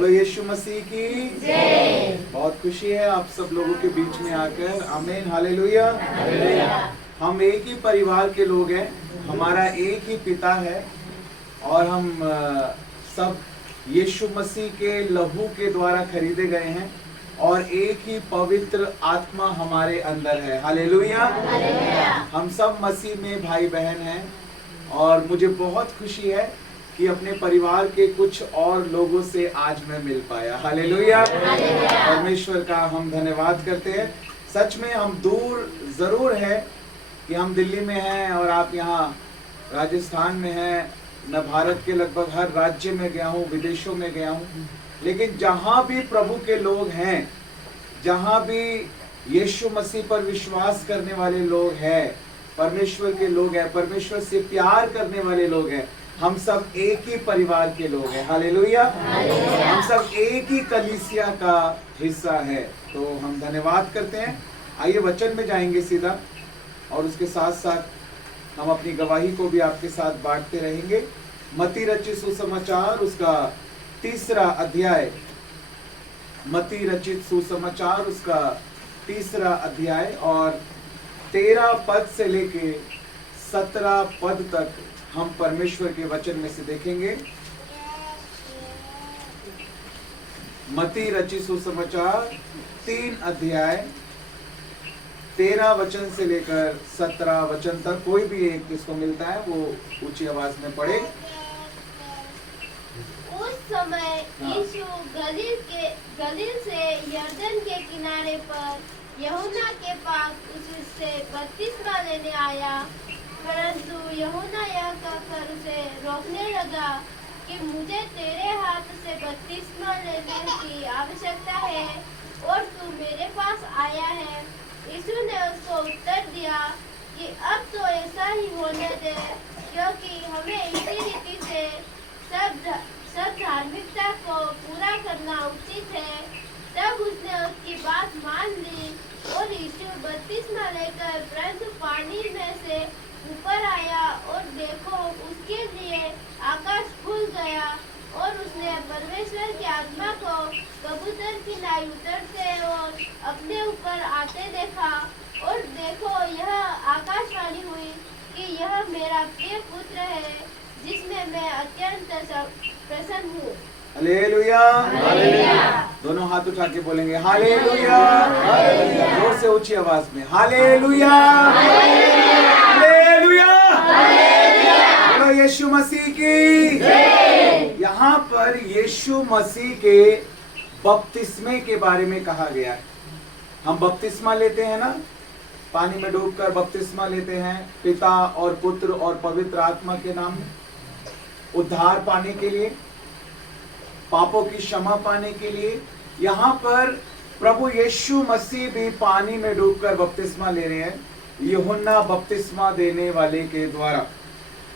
बोलो यीशु मसीह की जय। बहुत खुशी है आप सब लोगों के बीच में आकर। आमीन, हालेलुया। हम एक ही परिवार के लोग हैं, हमारा एक ही पिता है और हम सब यीशु मसीह के लहू के द्वारा खरीदे गए हैं और एक ही पवित्र आत्मा हमारे अंदर है। हालेलुया। हम सब मसीह में भाई बहन हैं और मुझे बहुत खुशी है कि अपने परिवार के कुछ और लोगों से आज मैं मिल पाया। हालेलुया। परमेश्वर का हम धन्यवाद करते हैं। सच में हम दूर जरूर है कि हम दिल्ली में हैं और आप यहाँ राजस्थान में हैं। मैं भारत के लगभग हर राज्य में गया हूँ, विदेशों में गया हूँ, लेकिन जहाँ भी प्रभु के लोग हैं, जहाँ भी यीशु मसीह पर विश्वास करने वाले लोग हैं, परमेश्वर के लोग हैं, परमेश्वर से प्यार करने वाले लोग हैं, हम सब एक ही परिवार के लोग हैं। हालेलुया। हम सब एक ही कलीसिया का हिस्सा है। तो हम धन्यवाद करते हैं। आइए वचन में जाएंगे सीधा और उसके साथ साथ हम अपनी गवाही को भी आपके साथ बांटते रहेंगे। मत्ती रचित सुसमाचार उसका 3रा अध्याय, मत्ती रचित सुसमाचार उसका 3रा अध्याय और 13 पद से लेके 17 पद तक हम परमेश्वर के वचन में से देखेंगे। मत्ती रचित सुसमाचार 3 अध्याय 13 वचन से लेकर 17 वचन तक। कोई भी एक जिसको मिलता है वो ऊंची आवाज में पढ़े। उस समय यीशु गलील से यरदन के किनारे पर यूहन्ना के पास उससे बपतिस्मा लेने आया, परंतु यूहन्ना यह कहकर उसे रोकने लगा कि मुझे तेरे हाथ से बपतिस्मा लेने की आवश्यकता है और तू मेरे पास आया है। यीशु ने उसको उत्तर दिया कि अब तो ऐसा ही होने दे, क्योंकि हमें इसी रीति से सब धार्मिकता को पूरा करना उचित है। तब उसने उसकी बात मान ली और यीशु बपतिस्मा लेकर परंतु पानी में से ऊपर आया और देखो उसके लिए आकाश खुल गया और उसने परमेश्वर की आत्मा को कबूतर की नाई उतरते और अपने ऊपर आते देखा। और देखो यह आकाशवाणी हुई कि यह मेरा प्रिय पुत्र है जिसमें मैं अत्यंत प्रसन्न हूँ। हालेलुया। दोनों हाथ उठा के बोलेंगे हालेलुया। जोर से ऊंची आवाज में हालेलुया। हालेलुया। बोलो यीशु मसीह की जय। यहाँ पर यीशु मसीह के बपतिस्मे के बारे में कहा गया है। हम बपतिस्मा लेते हैं ना, पानी में डूबकर बपतिस्मा लेते हैं पिता और पुत्र और पवित्र आत्मा के नाम में, उद्धार पाने के लिए, पापों की क्षमा पाने के लिए। यहाँ पर प्रभु यीशु मसीह भी पानी में डूबकर बपतिस्मा ले रहे हैं यूहन्ना बपतिस्मा देने वाले के द्वारा।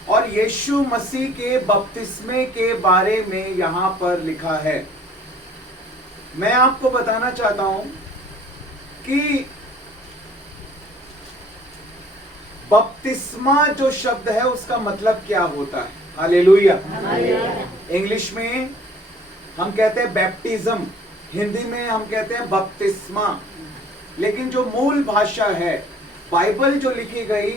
और यीशु मसीह के बपतिस्मे के बारे में यहाँ पर लिखा है। मैं आपको बताना चाहता हूं कि बपतिस्मा जो शब्द है उसका मतलब क्या होता है। हालेलुया। इंग्लिश में हम कहते हैं बैप्टिज्म, हिंदी में हम कहते हैं बपतिस्मा, लेकिन जो मूल भाषा है, बाइबल जो लिखी गई,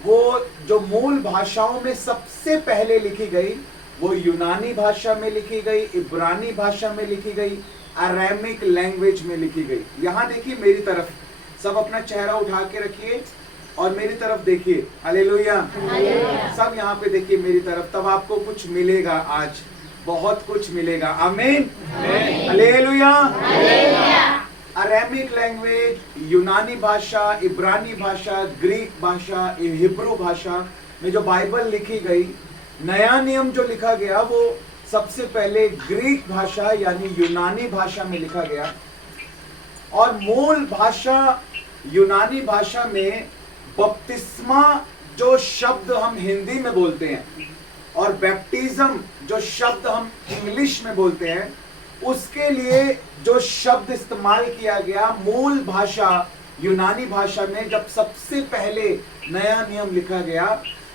वो जो मूल भाषाओं में सबसे पहले लिखी गई वो यूनानी भाषा में लिखी गई, इब्रानी भाषा में लिखी गई, अरामिक लैंग्वेज में लिखी गई। यहाँ देखिए मेरी तरफ, सब अपना चेहरा उठा के रखिए और मेरी तरफ देखिए। हालेलुया। सब यहाँ पे देखिए मेरी तरफ, तब आपको कुछ मिलेगा, आज बहुत कुछ मिलेगा। आमीन। हालेलुया। अरामिक लैंग्वेज, यूनानी भाषा, इब्रानी भाषा, ग्रीक भाषा, हिब्रू भाषा में जो बाइबल लिखी गई, नया नियम जो लिखा गया वो सबसे पहले ग्रीक भाषा यानी यूनानी भाषा में लिखा गया। और मूल भाषा यूनानी भाषा में बपतिस्मा जो शब्द हम हिंदी में बोलते हैं और बैप्टिज्म जो शब्द हम इंग्लिश में बोलते हैं, उसके लिए जो शब्द इस्तेमाल किया गया मूल भाषा यूनानी भाषा में, जब सबसे पहले नया नियम लिखा गया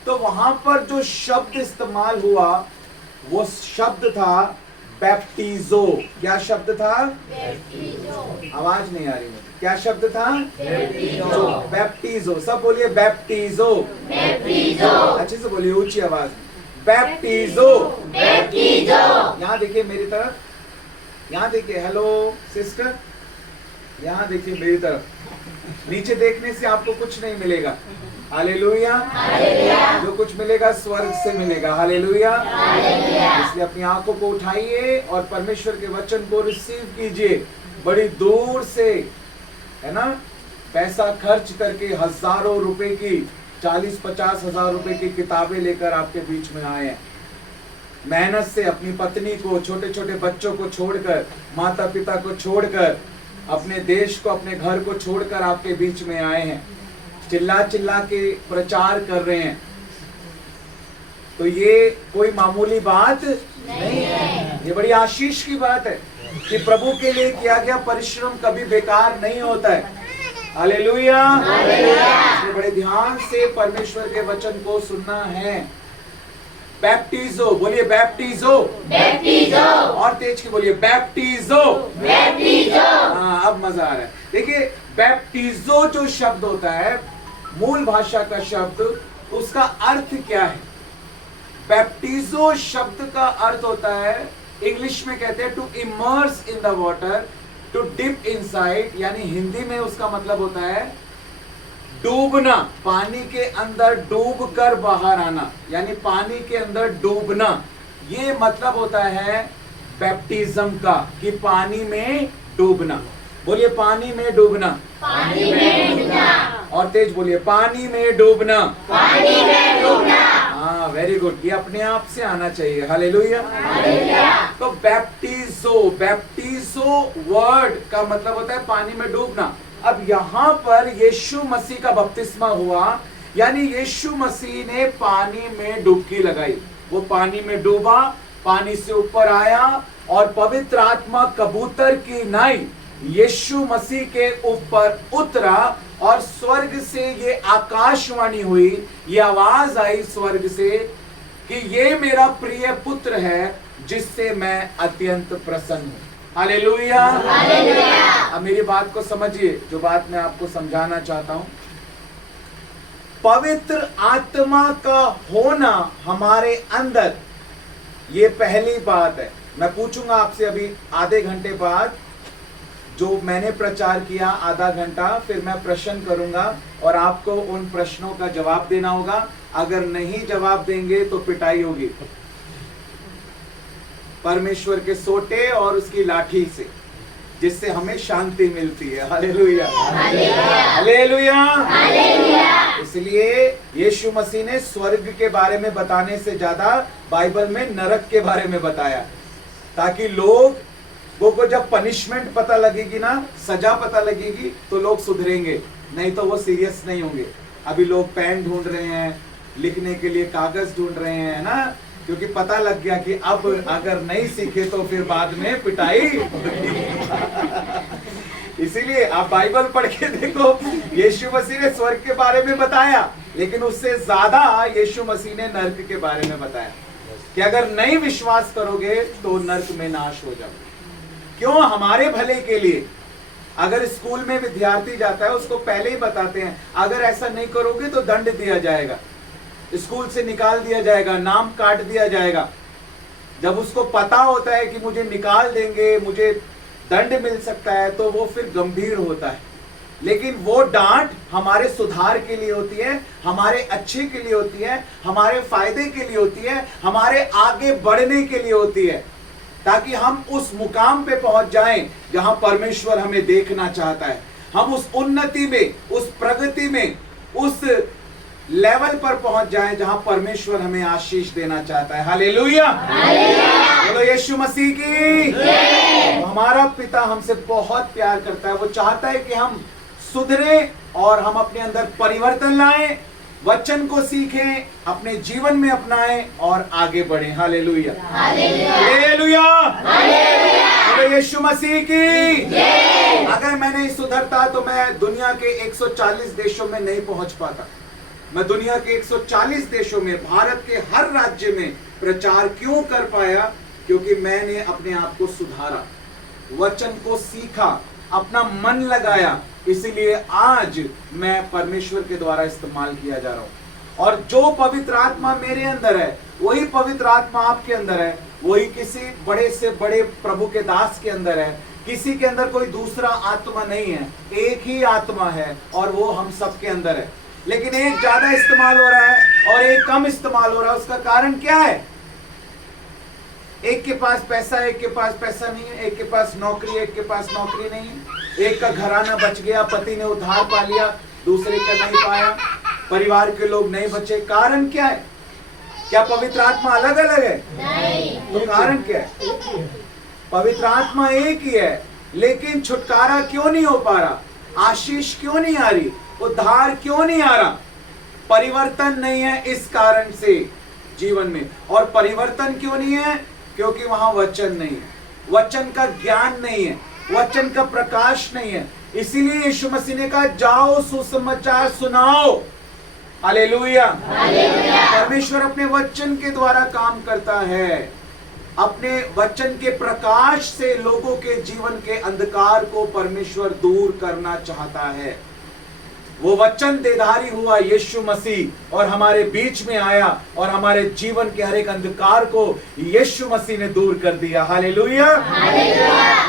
तो वहां पर जो शब्द इस्तेमाल हुआ वो शब्द था बैप्टिजो। क्या शब्द था? बैप्टिजो। आवाज नहीं आ रही मुझे। क्या शब्द था? बैप्टिजो। बैप्टिजो। सब बोलिए बैप्टिजो। बैप्टिजो। अच्छे से बोलिए ऊंची आवाज में। बैप्टिजो। बैप्टिजो। यहाँ देखिए मेरी तरफ, यहाँ देखिए। हेलो सिस्टर, यहाँ देखिए मेरी तरफ। नीचे देखने से आपको कुछ नहीं मिलेगा। हालेलुया। जो कुछ मिलेगा स्वर्ग से मिलेगा। हालेलुया। इसलिए अपनी आंखों को उठाइए और परमेश्वर के वचन को रिसीव कीजिए। बड़ी दूर से, है ना, पैसा खर्च करके हजारों रुपए की, 40-50 हजार रुपए की किताबें लेकर आपके बीच में आए हैं। मेहनत से अपनी पत्नी को, छोटे छोटे बच्चों को छोड़कर, माता पिता को छोड़कर, अपने देश को, अपने घर को छोड़कर आपके बीच में आए हैं। चिल्ला चिल्ला के प्रचार कर रहे हैं। तो ये कोई मामूली बात नहीं है। ये बड़ी आशीष की बात है कि प्रभु के लिए किया गया परिश्रम कभी बेकार नहीं होता है। हालेलुया। इसलिए बड़े ध्यान से परमेश्वर के वचन को सुनना है। बैप्टिजो, बोलिए बैप्टिजो। बैप्टिजो। और तेज की बोलिए बैप्टिजो। बैप्टिजो। हाँ, अब मजा आ रहा है। देखिए बैप्टिजो जो शब्द होता है, मूल भाषा का शब्द, उसका अर्थ क्या है? बैप्टिजो शब्द का अर्थ होता है, इंग्लिश में कहते हैं to immerse in the water, to dip inside, यानी हिंदी में उसका मतलब होता है डूबना, पानी के अंदर डूब कर बाहर आना, यानी पानी के अंदर डूबना। ये मतलब होता है बैप्टिज्म का, कि पानी में डूबना। बोलिए पानी में डूबना। पानी में डूबना। और तेज बोलिए पानी में डूबना। पानी में डूबना। हाँ, वेरी गुड। ये अपने आप से आना चाहिए। हालेलुया। तो बैप्टिजो, बैप्टिजो वर्ड का मतलब होता है पानी में डूबना। अब यहाँ पर यीशु मसीह का बपतिस्मा हुआ, यानी यीशु मसीह ने पानी में डुबकी लगाई। वो पानी में डूबा, पानी से ऊपर आया और पवित्र आत्मा कबूतर की नाई यीशु मसीह के ऊपर उतरा और स्वर्ग से ये आकाशवाणी हुई, ये आवाज आई स्वर्ग से कि ये मेरा प्रिय पुत्र है जिससे मैं अत्यंत प्रसन्न हूं। हालेलुया। अब मेरी बात को समझिए, जो बात मैं आपको समझाना चाहता हूं। पवित्र आत्मा का होना हमारे अंदर, ये पहली बात है। मैं पूछूंगा आपसे अभी आधे घंटे बाद, जो मैंने प्रचार किया आधा घंटा, फिर मैं प्रश्न करूंगा और आपको उन प्रश्नों का जवाब देना होगा। अगर नहीं जवाब देंगे तो पिटाई होगी परमेश्वर के सोटे और उसकी लाठी से, जिससे हमें शांति मिलती है। हालेलुया। हालेलुया। इसलिए यीशु मसीह ने स्वर्ग के बारे में बताने से ज्यादा बाइबल में नरक के बारे में बताया, ताकि लोग को जब पनिशमेंट पता लगेगी ना, सजा पता लगेगी, तो लोग सुधरेंगे, नहीं तो वो सीरियस नहीं होंगे। अभी लोग पेन ढूंढ रहे हैं, लिखने के लिए कागज ढूंढ रहे हैं ना, क्योंकि पता लग गया कि अब अगर नहीं सीखे तो फिर बाद में पिटाई। इसीलिए आप बाइबल पढ़ के देखो, यीशु मसीह ने स्वर्ग के बारे में बताया, लेकिन उससे ज्यादा यीशु मसीह ने नर्क के बारे में बताया कि अगर नहीं विश्वास करोगे तो नर्क में नाश हो जाओगे। क्यों? हमारे भले के लिए। अगर स्कूल में विद्यार्थी जाता है, उसको पहले ही बताते हैं अगर ऐसा नहीं करोगे तो दंड दिया जाएगा, स्कूल से निकाल दिया जाएगा, नाम काट दिया जाएगा। जब उसको पता होता है कि मुझे निकाल देंगे, मुझे दंड मिल सकता है, तो वो फिर गंभीर होता है। लेकिन वो डांट हमारे सुधार के लिए होती है, हमारे अच्छे के लिए होती है, हमारे फायदे के लिए होती है, हमारे आगे बढ़ने के लिए होती है, ताकि हम उस मुकाम पे पहुंच जाएं जहां परमेश्वर हमें देखना चाहता है। हम उस उन्नति में, उस प्रगति में, उस लेवल पर पहुंच जाएं जहां परमेश्वर हमें आशीष देना चाहता है। हालेलुया। बोलो यीशु मसीह की। तो हमारा पिता हमसे बहुत प्यार करता है। वो चाहता है कि हम सुधरें और हम अपने अंदर परिवर्तन लाएं, वचन को सीखें, अपने जीवन में अपनाएं और आगे बढ़ें। हालेलुया। हालेलुया। बोलो यीशु मसीह की। अगर मैं नहीं सुधरता तो मैं दुनिया के 140 देशों में नहीं पहुंच पाता। मैं दुनिया के 140 देशों में, भारत के हर राज्य में प्रचार क्यों कर पाया? क्योंकि मैंने अपने आप को सुधारा, वचन को सीखा, अपना मन लगाया, इसीलिए आज मैं परमेश्वर के द्वारा इस्तेमाल किया जा रहा हूं। और जो पवित्र आत्मा मेरे अंदर है वही पवित्र आत्मा आपके अंदर है, वही किसी बड़े से बड़े प्रभु के दास के अंदर है। किसी के अंदर कोई दूसरा आत्मा नहीं है, एक ही आत्मा है और वो हम सब के अंदर है। लेकिन एक ज्यादा इस्तेमाल हो रहा है और एक कम इस्तेमाल हो रहा है। उसका कारण क्या है? एक के पास पैसा है, एक के पास पैसा नहीं है, एक के पास नौकरी है, एक के पास नौकरी नहीं है, एक का घराना बच गया, पति ने उधार पा लिया, दूसरे का नहीं पाया, परिवार के लोग नहीं बचे। कारण क्या है? क्या पवित्र आत्मा अलग अलग है? नहीं। तो कारण क्या है? पवित्र आत्मा एक ही है, लेकिन छुटकारा क्यों नहीं हो पा रहा? आशीष क्यों नहीं आ रही? उद्धार क्यों नहीं आ रहा? परिवर्तन नहीं है इस कारण से जीवन में। और परिवर्तन क्यों नहीं है? क्योंकि वहां वचन नहीं है, वचन का ज्ञान नहीं है, वचन का प्रकाश नहीं है। इसीलिए यीशु मसीह ने कहा जाओ सुसमाचार सुनाओ। हालेलुया। परमेश्वर अपने वचन के द्वारा काम करता है। अपने वचन के प्रकाश से लोगों के जीवन के अंधकार को परमेश्वर दूर करना चाहता है। वो वचन देधारी हुआ यीशु मसीह और हमारे बीच में आया और हमारे जीवन के हर एक अंधकार को यीशु मसीह ने दूर कर दिया। हालेलुया।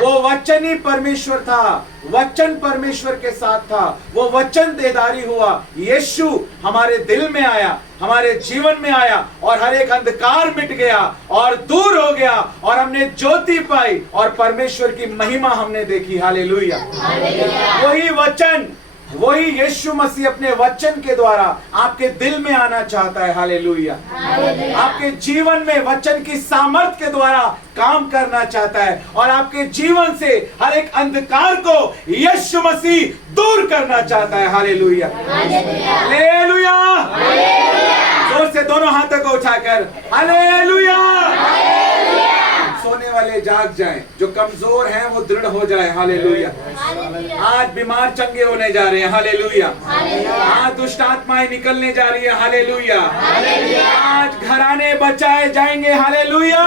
वो वचन ही परमेश्वर था, वचन परमेश्वर के साथ था, वो वचन देधारी हुआ, यीशु हमारे दिल में आया, हमारे जीवन में आया और हर एक अंधकार मिट गया और दूर हो गया और हमने ज्योति पाई और परमेश्वर की महिमा हमने देखी। हालेलुया। वही वचन, वही यीशु मसीह अपने वचन के द्वारा आपके दिल में आना चाहता है। हालेलुया। आपके जीवन में वचन की सामर्थ के द्वारा काम करना चाहता है और आपके जीवन से हर एक अंधकार को यीशु मसीह दूर करना चाहता है। हालेलुया। हालेलुया। जोर से दोनों हाथों को उठाकर हालेलुया। सोने वाले जाग जाएं, जो कमजोर हैं वो दृढ़ हो जाएं। हालेलुया। आज बीमार चंगे होने जा रहे हैं। हालेलुया। आज दुष्ट आत्माएं निकलने जा रही है। हालेलुया। आज घराने बचाए जाएंगे। हालेलुया।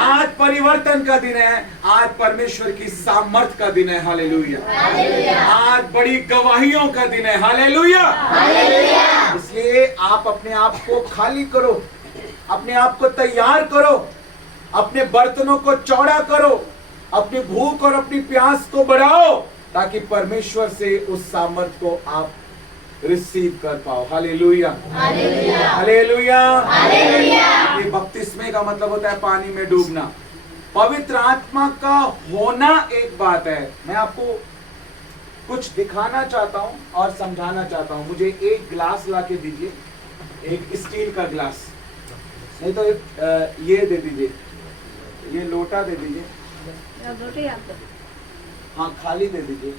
आज परिवर्तन का दिन है, आज परमेश्वर की सामर्थ का दिन है। हालेलुया। आज बड़ी गवाहियों का दिन है। हालेलुया। इसलिए आप अपने आप को खाली करो, अपने आप को तैयार करो, अपने बर्तनों को चौड़ा करो, अपनी भूख और अपनी प्यास को बढ़ाओ, ताकि परमेश्वर से उस सामर्थ को आप रिसीव कर पाओ। हालेलुया। हालेलुया। ये बपतिस्मे का मतलब होता है पानी में डूबना। पवित्र आत्मा का होना एक बात है। मैं आपको कुछ दिखाना चाहता हूं और समझाना चाहता हूं। मुझे एक गिलास ला के दीजिए, एक स्टील का गिलास, नहीं तो ये दे दीजिए, ये लोटा दे दीजिए। हाँ, खाली दे दीजिए।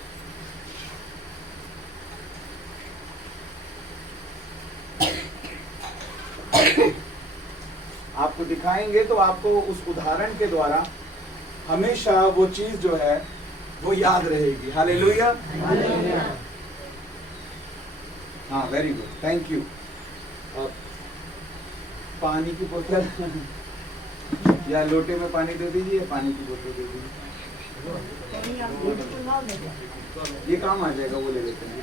आपको दिखाएंगे तो आपको उस उदाहरण के द्वारा हमेशा वो चीज जो है वो याद रहेगी। हालेलुया। हाँ, वेरी गुड, थैंक यू। पानी की बोतल या लोटे में पानी दे दीजिए, पानी की बोतल दे दीजिए, ये काम आ जाएगा, वो ले लेते हैं।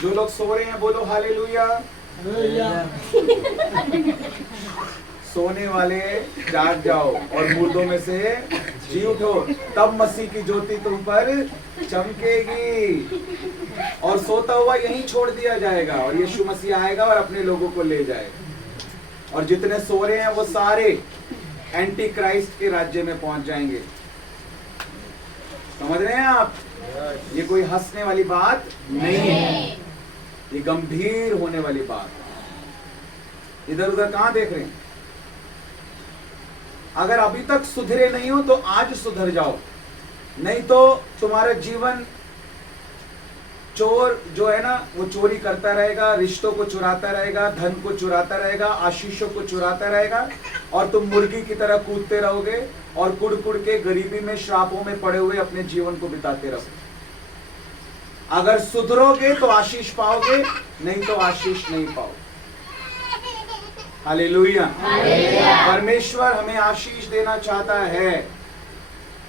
जो लोग सो रहे हैं बोलो हालेलुया। सोने वाले जाग जाओ और मुर्दों में से जी उठो, तब मसीह की ज्योति तुम पर चमकेगी और सोता हुआ यहीं छोड़ दिया जाएगा और यीशु मसीह आएगा और अपने लोगों को ले जाएगा। और जितने सो रहे हैं वो सारे एंटी क्राइस्ट के राज्य में पहुंच जाएंगे। समझ रहे हैं आप? ये कोई हंसने वाली बात नहीं है, ये गंभीर होने वाली बात। इधर उधर कहां देख रहे हैं? अगर अभी तक सुधरे नहीं हो तो आज सुधर जाओ, नहीं तो तुम्हारा जीवन चोर जो है ना वो चोरी करता रहेगा, रिश्तों को चुराता रहेगा, धन को चुराता रहेगा, आशीषों को चुराता रहेगा और तुम मुर्गी की तरह कूदते रहोगे और कुड़ कुड़ के गरीबी में, श्रापों में पड़े हुए अपने जीवन को बिताते रहोगे। अगर सुधरोगे तो आशीष पाओगे, नहीं तो आशीष नहीं पाओगे। हालेलुया। परमेश्वर हमें आशीष देना चाहता है।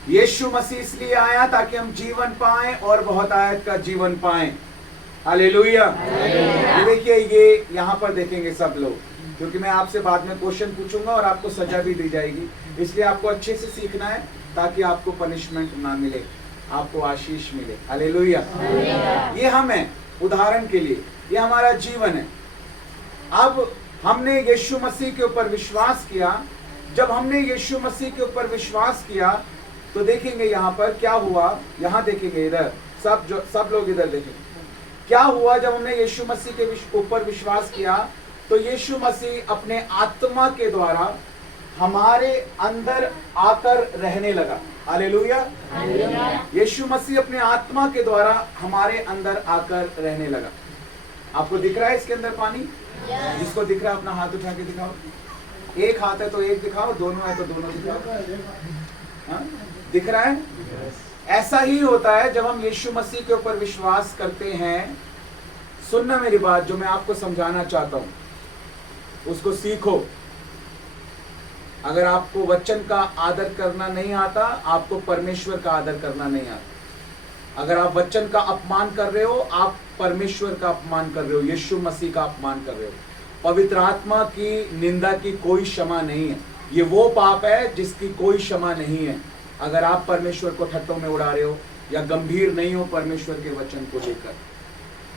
यीशु मसीह इसलिए आया ताकि हम जीवन पाएं और बहुतायत का जीवन पाएं। हालेलुया। ये देखिए, ये यहाँ पर देखेंगे सब लोग, क्योंकि मैं आपसे बाद में क्वेश्चन पूछूंगा और आपको सजा भी दी जाएगी, इसलिए आपको अच्छे से सीखना है ताकि आपको पनिशमेंट ना मिले, आपको आशीष मिले। हालेलुया। ये हम हैं, उदाहरण के लिए ये हमारा जीवन है। अब हमने यीशु मसीह के ऊपर विश्वास किया। जब हमने यीशु मसीह के ऊपर विश्वास किया तो देखेंगे यहाँ पर क्या हुआ। यहाँ देखेंगे, इधर सब लोग इधर देखेंगे क्या हुआ। जब हमने यीशु मसीह के ऊपर विश्वास किया तो यीशु मसीह अपने आत्मा के द्वारा हमारे अंदर आकर रहने लगा। हालेलुया। यीशु मसीह अपने आत्मा के द्वारा हमारे अंदर आकर रहने लगा। आपको दिख रहा है इसके अंदर पानी? जिसको दिख रहा है अपना हाथ उठा के दिखाओ। एक हाथ है तो एक दिखाओ, दोनों है तो दोनों दिखाओ। हाँ? दिख रहा है? ऐसा ही होता है जब हम यीशु मसीह के ऊपर विश्वास करते हैं। सुनना मेरी बात, जो मैं आपको समझाना चाहता हूं उसको सीखो। अगर आपको वचन का आदर करना नहीं आता, आपको परमेश्वर का आदर करना नहीं आता। अगर आप वचन का अपमान कर रहे हो, आप परमेश्वर का अपमान कर रहे हो, यीशु मसीह का अपमान कर रहे हो। पवित्र आत्मा की निंदा की कोई क्षमा नहीं है। ये वो पाप है जिसकी कोई क्षमा नहीं है। अगर आप परमेश्वर को ठट्टों में उड़ा रहे हो या गंभीर नहीं हो परमेश्वर के वचन को लेकर,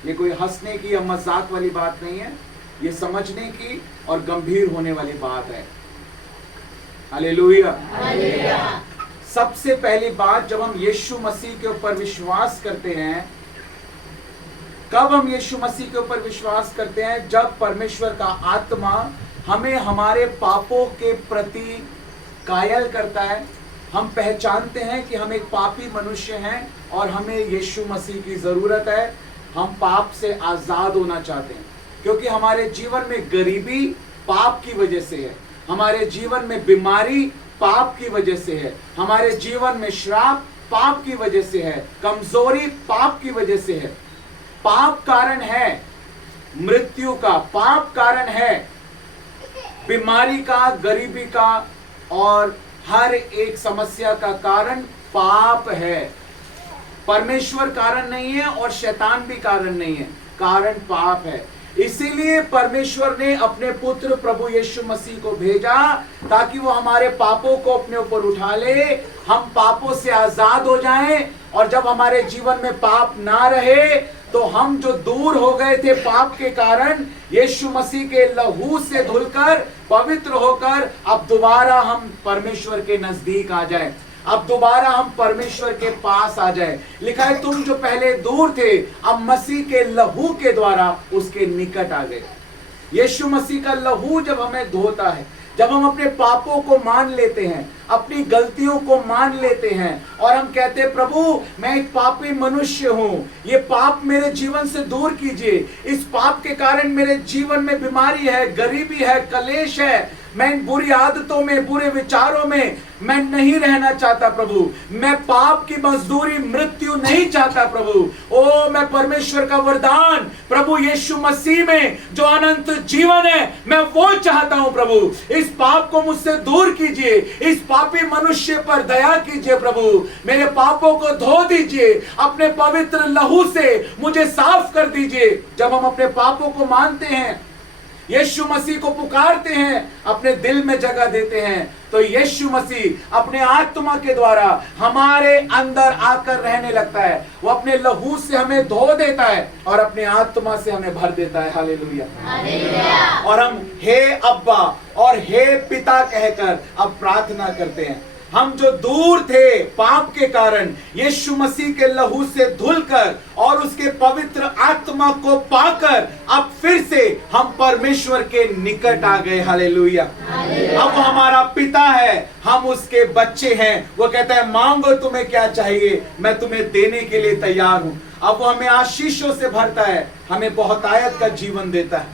ये कोई हंसने की या मजाक वाली बात नहीं है, ये समझने की और गंभीर होने वाली बात है। हालेलुया। सबसे पहली बात, जब हम यीशु मसीह के ऊपर विश्वास करते हैं, कब हम यीशु मसीह के ऊपर विश्वास करते हैं? जब परमेश्वर का आत्मा हमें हमारे पापों के प्रति कायल करता है। हम पहचानते हैं कि हम एक पापी मनुष्य हैं और हमें यीशु मसीह की जरूरत है। हम पाप से आजाद होना चाहते हैं, क्योंकि हमारे जीवन में गरीबी पाप की वजह से है, हमारे जीवन में बीमारी पाप की वजह से है, हमारे जीवन में श्राप पाप की वजह से है, कमजोरी पाप की वजह से है। पाप कारण है मृत्यु का, पाप कारण है बीमारी का, गरीबी का, और हर एक समस्या का कारण पाप है। परमेश्वर कारण नहीं है और शैतान भी कारण नहीं है, कारण पाप है। इसीलिए परमेश्वर ने अपने पुत्र प्रभु यीशु मसीह को भेजा ताकि वो हमारे पापों को अपने ऊपर उठा ले, हम पापों से आजाद हो जाएं, और जब हमारे जीवन में पाप ना रहे तो हम जो दूर हो गए थे पाप के कारण, यीशु मसीह के लहू से धुलकर पवित्र होकर अब दोबारा हम परमेश्वर के नजदीक आ जाएं, अब दोबारा हम परमेश्वर के पास आ जाए। लिखा है, तुम जो पहले दूर थे अब मसीह के लहू के द्वारा उसके निकट आ गए। यीशु मसीह का लहू जब हमें धोता है, जब हम अपने पापों को मान लेते हैं, अपनी गलतियों को मान लेते हैं और हम कहते हैं, प्रभु मैं एक पापी मनुष्य हूं, ये पाप मेरे जीवन से दूर कीजिए। इस पाप के कारण मेरे जीवन में बीमारी है, गरीबी है, कलेश है, मैं बुरी आदतों में, बुरे विचारों में मैं नहीं रहना चाहता प्रभु। मैं पाप की मजदूरी मृत्यु नहीं चाहता प्रभु। ओ मैं परमेश्वर का वरदान प्रभु यीशु मसीह में जो अनंत जीवन है, मैं वो चाहता हूं प्रभु। इस पाप को मुझसे दूर कीजिए, इस पापी मनुष्य पर दया कीजिए प्रभु। मेरे पापों को धो दीजिए, अपने पवित्र लहू से मुझे साफ कर दीजिए। जब हम अपने पापों को मानते हैं, यीशु मसीह को पुकारते हैं, अपने दिल में जगह देते हैं, तो यीशु मसीह अपने आत्मा के द्वारा हमारे अंदर आकर रहने लगता है। वो अपने लहू से हमें धो देता है और अपने आत्मा से हमें भर देता है। हालेलुया। और हम हे अब्बा और हे पिता कहकर अब प्रार्थना करते हैं। हम जो दूर थे पाप के कारण, यीशु मसीह के लहू से धुलकर और उसके पवित्र आत्मा को पाकर अब फिर से हम परमेश्वर के निकट आ गए। हालेलुया। अब हमारा पिता है, हम उसके बच्चे हैं। वो कहता है, मांगो तुम्हें क्या चाहिए, मैं तुम्हें देने के लिए तैयार हूं। अब वो हमें आशीषों से भरता है, हमें बहुतायत का जीवन देता है।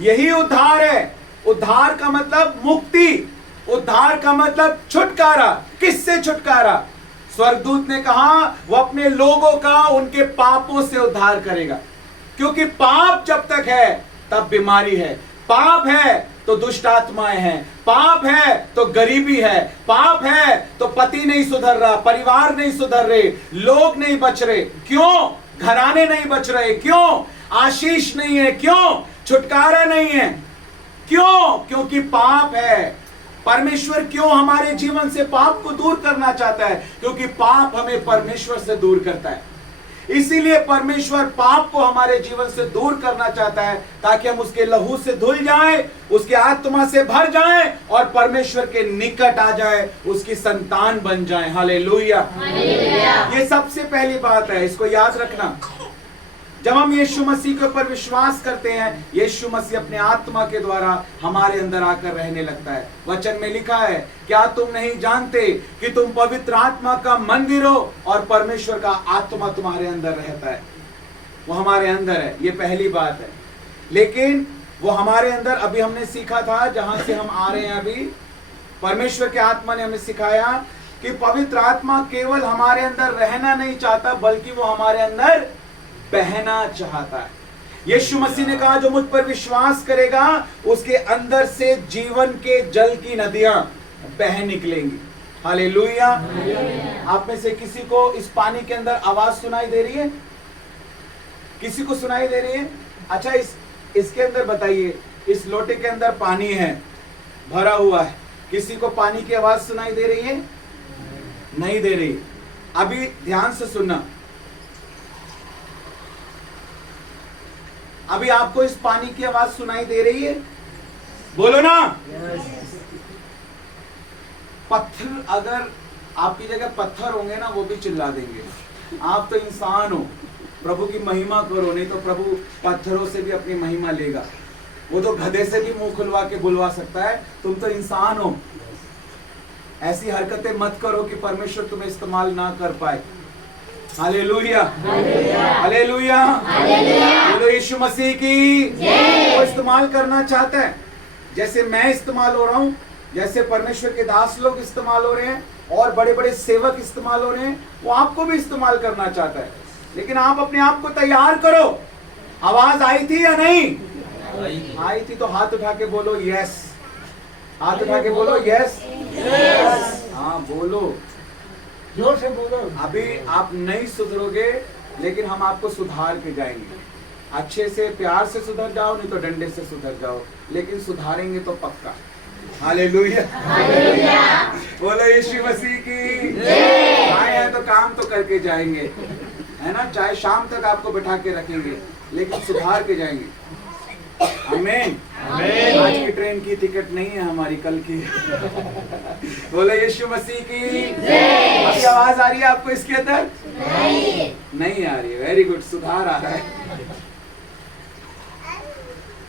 यही उद्धार है। उद्धार का मतलब मुक्ति, उद्धार का मतलब छुटकारा। किससे छुटकारा? स्वर्गदूत ने कहा वो अपने लोगों का उनके पापों से उद्धार करेगा, क्योंकि पाप जब तक है तब बीमारी है, पाप है तो दुष्ट आत्माएं हैं, पाप है तो गरीबी है, पाप है तो पति नहीं सुधर रहा, परिवार नहीं सुधर रहे, लोग नहीं बच रहे। क्यों? घराने नहीं बच रहे। क्यों? आशीष नहीं है। क्यों? छुटकारा नहीं है। क्यों? क्योंकि पाप है। परमेश्वर क्यों हमारे जीवन से पाप को दूर करना चाहता है? क्योंकि पाप हमें परमेश्वर से दूर करता है। इसीलिए परमेश्वर पाप को हमारे जीवन से दूर करना चाहता है, ताकि हम उसके लहू से धुल जाएं, उसके आत्मा से भर जाएं और परमेश्वर के निकट आ जाएं, उसकी संतान बन जाएं। हालेलुया। ये सबसे पहली बात है, इसको याद रखना। जब हम यीशु मसीह के ऊपर विश्वास करते हैं, यीशु मसीह अपने आत्मा के द्वारा हमारे अंदर आकर रहने लगता है। वचन में लिखा है, क्या तुम नहीं जानते कि तुम पवित्र आत्मा का मंदिर हो और परमेश्वर का आत्मा तुम्हारे अंदर रहता है? वो हमारे अंदर है, ये पहली बात है। लेकिन वो हमारे अंदर, अभी हमने सीखा था, जहां से हम आ रहे हैं अभी, परमेश्वर के आत्मा ने हमें सिखाया कि पवित्र आत्मा केवल हमारे अंदर रहना नहीं चाहता, बल्कि वो हमारे अंदर बहना चाहता है। यीशु मसीह ने कहा, जो मुझ पर विश्वास करेगा उसके अंदर से जीवन के जल की नदियां बह निकलेंगी। हालेलुया। आप में से किसी को इस पानी के अंदर आवाज सुनाई दे रही है? किसी को सुनाई दे रही है? अच्छा, इसके अंदर बताइए, इस लोटे के अंदर पानी है, भरा हुआ है, किसी को पानी की आवाज सुनाई दे रही है? नहीं दे रही। अभी ध्यान से सुनना। अभी आपको इस पानी की आवाज सुनाई दे रही है? बोलो ना। पत्थर, अगर आपकी जगह पत्थर होंगे ना, वो भी चिल्ला देंगे। आप तो इंसान हो, प्रभु की महिमा करो, नहीं तो प्रभु पत्थरों से भी अपनी महिमा लेगा। वो तो गधे से भी मुंह खुलवा के बुलवा सकता है, तुम तो इंसान हो। ऐसी हरकतें मत करो कि परमेश्वर तुम्हें इस्तेमाल ना कर पाए। हालेलुया, हालेलुया, बोलो यीशु मसीह की। वो इस्तेमाल करना चाहता है, जैसे मैं इस्तेमाल हो रहा हूँ, जैसे परमेश्वर के दास लोग इस्तेमाल हो रहे हैं और बड़े बड़े सेवक इस्तेमाल हो रहे हैं, वो आपको भी इस्तेमाल करना चाहता है। लेकिन आप अपने आप को तैयार करो। आवाज आई थी या नहीं? आई थी तो हाथ उठा के बोलो यस। हाथ उठा के बोलो यस। हाँ बोलो, जोर से बोलो। अभी आप नहीं सुधरोगे, लेकिन हम आपको सुधार के जाएंगे। अच्छे से, प्यार से सुधर जाओ, नहीं तो डंडे से सुधर जाओ, लेकिन सुधारेंगे तो पक्का। हालेलुया, बोलो यीशु मसीह की। आए हैं तो काम तो करके जाएंगे, है ना? चाहे शाम तक आपको बैठा के रखेंगे, लेकिन सुधार के जाएंगे। आमीन। आज की ट्रेन की टिकट नहीं है हमारी, कल की। बोलो यीशु मसीह की। अभी आवाज आ रही है आपको इसके अंदर? नहीं आ रही है। वेरी गुड, सुधार आ रहा है।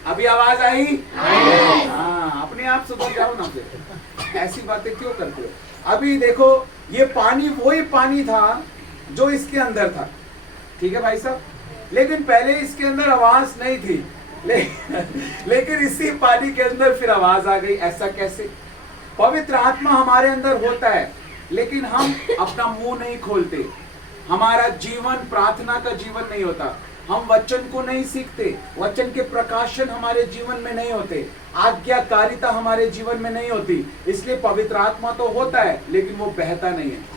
अभी आवाज आई? हाँ, अपने आप सुधर जाओ ना, फिर ऐसी बातें क्यों करते हो? अभी देखो, ये पानी वही पानी था जो इसके अंदर था, ठीक है भाई साहब? लेकिन पहले इसके अंदर आवाज नहीं थी, लेकिन इसी पानी के अंदर फिर आवाज आ गई। ऐसा कैसे? पवित्र आत्मा हमारे अंदर होता है, लेकिन हम अपना मुंह नहीं खोलते। हमारा जीवन प्रार्थना का जीवन नहीं होता, हम वचन को नहीं सीखते, वचन के प्रकाशन हमारे जीवन में नहीं होते, आज्ञाकारिता हमारे जीवन में नहीं होती। इसलिए पवित्र आत्मा तो होता है, लेकिन वो बहता नहीं है।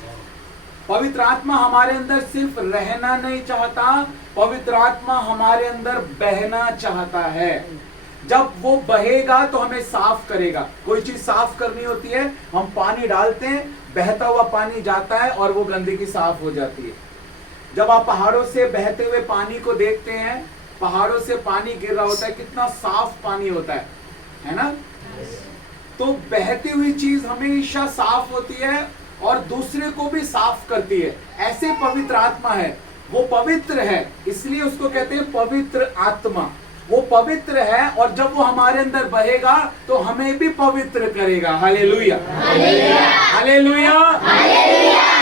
पवित्र आत्मा हमारे अंदर सिर्फ रहना नहीं चाहता, पवित्र आत्मा हमारे अंदर बहना चाहता है। जब वो बहेगा तो हमें साफ करेगा। कोई चीज साफ करनी होती है, हम पानी डालते हैं, बहता हुआ पानी जाता है और वो गंदगी साफ हो जाती है। जब आप पहाड़ों से बहते हुए पानी को देखते हैं, पहाड़ों से पानी गिर रहा होता है, कितना साफ पानी होता है ना? तो बहती हुई चीज हमेशा साफ होती है और दूसरे को भी साफ करती है। ऐसे पवित्र आत्मा है, वो पवित्र है, इसलिए उसको कहते हैं पवित्र आत्मा। वो पवित्र है और जब वो हमारे अंदर बहेगा तो हमें भी पवित्र करेगा। हालेलुया, हालेलुया,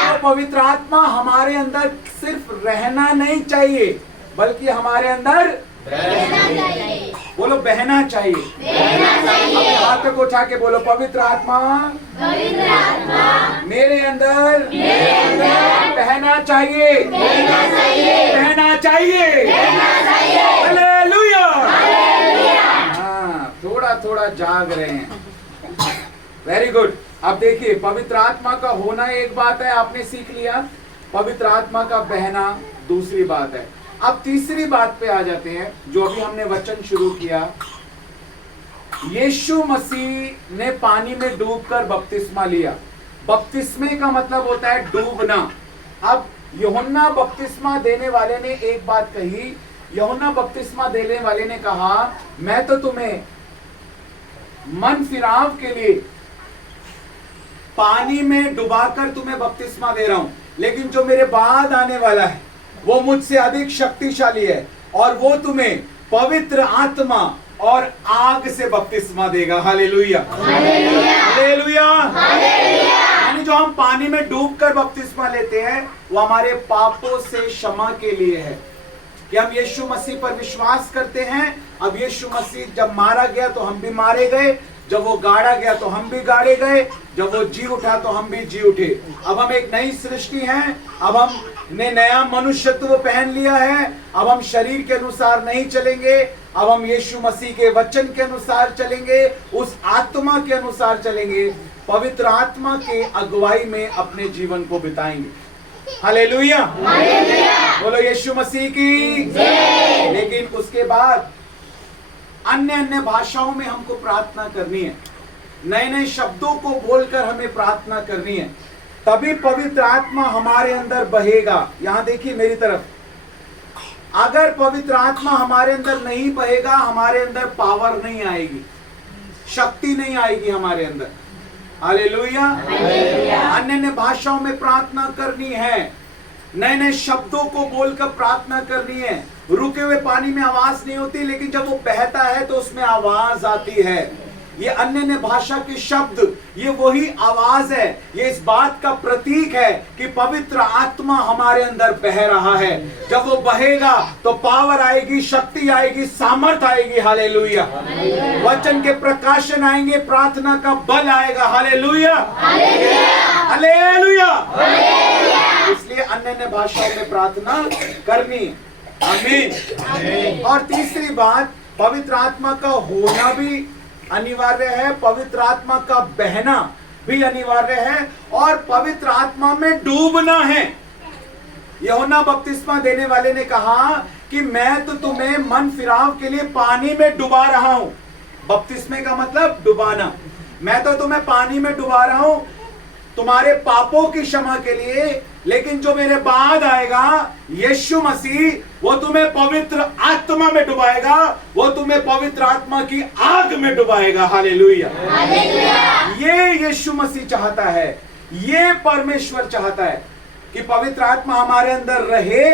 तो पवित्र आत्मा हमारे अंदर सिर्फ रहना नहीं चाहिए, बल्कि हमारे अंदर रहना चाहिए। वो बोलो बहना चाहिए। अपने हाथों को उठा के बोलो पवित्र आत्मा मेरे अंदर बहना चाहिए, बहना चाहिए। हालेलुया। हाँ, थोड़ा थोड़ा जाग रहे हैं। Very good. अब देखिए, पवित्र आत्मा का होना एक बात है, आपने सीख लिया। पवित्र आत्मा का बहना दूसरी बात है। अब तीसरी बात पे आ जाते हैं, जो अभी हमने वचन शुरू किया। यीशु मसीह ने पानी में डूबकर बपतिस्मा लिया। बपतिस्मे का मतलब होता है डूबना। अब यूहन्ना बपतिस्मा देने वाले ने एक बात कही। यूहन्ना बपतिस्मा देने वाले ने कहा, मैं तो तुम्हें मन फिराव के लिए पानी में डुबाकर तुम्हें बपतिस्मा दे रहा हूं, लेकिन जो मेरे बाद आने वाला है वो मुझसे अधिक शक्तिशाली है और वो तुम्हें पवित्र आत्मा और आग से बपतिस्मा देगा। Hallelujah, hallelujah. यानी जो हम पानी में डूबकर बपतिस्मा लेते हैं वो हमारे पापों से क्षमा के लिए है, कि हम यीशु मसीह पर विश्वास करते हैं। अब यीशु मसीह जब मारा गया तो हम भी मारे गए, जब वो गाड़ा गया तो हम भी गाड़े गए, जब वो जी उठा तो हम भी जी उठे। अब हम एक नई सृष्टि हैं। अब हमने नया मनुष्यत्व पहन लिया है। अब हम शरीर के अनुसार नहीं चलेंगे, अब हम यीशु मसीह के वचन के अनुसार चलेंगे, उस आत्मा के अनुसार चलेंगे, पवित्र आत्मा के अगुवाई में अपने जीवन को बिताएंगे। हालेलुया, बोलो यीशु मसीह की जय। लेकिन उसके बाद अन्य अन्य भाषाओं में हमको प्रार्थना करनी है, नए नए शब्दों को बोलकर हमें प्रार्थना करनी है, तभी पवित्र आत्मा हमारे अंदर बहेगा। यहां देखिए मेरी तरफ, अगर पवित्र आत्मा हमारे अंदर नहीं बहेगा, हमारे अंदर पावर नहीं आएगी, शक्ति नहीं आएगी हमारे अंदर। हालेलुया। अन्य अन्य भाषाओं में प्रार्थना करनी है, नए नए शब्दों को बोलकर प्रार्थना करनी है। रुके हुए पानी में आवाज नहीं होती, लेकिन जब वो बहता है तो उसमें आवाज आती है। ये अन्य अन्य भाषा के शब्द, ये वही आवाज है। ये इस बात का प्रतीक है कि पवित्र आत्मा हमारे अंदर बह रहा है। जब वो बहेगा तो पावर आएगी, शक्ति आएगी, सामर्थ आएगी। हालेलुया। वचन के प्रकाशन आएंगे, प्रार्थना का बल आएगा। Hallelujah, hallelujah. इसलिए अन्य अन्य भाषाओं में प्रार्थना करनी। आमीन। और तीसरी बात, पवित्र आत्मा का होना भी अनिवार्य है, पवित्र आत्मा का बहना भी अनिवार्य है, और पवित्र आत्मा में डूबना है। यूहन्ना बपतिस्मा देने वाले ने कहा कि मैं तो तुम्हें मन फिराव के लिए पानी में डुबा रहा हूं। बपतिस्मे का मतलब डुबाना। मैं तो तुम्हें पानी में डुबा रहा हूं तुम्हारे पापों की क्षमा के लिए, लेकिन जो मेरे बाद आएगा यीशु मसीह, वो तुम्हें पवित्र आत्मा में डुबाएगा, वो तुम्हें पवित्र आत्मा की आग में डुबाएगा। हालेलुया। ये यीशु मसीह चाहता है, ये परमेश्वर चाहता है कि पवित्र आत्मा हमारे अंदर रहे,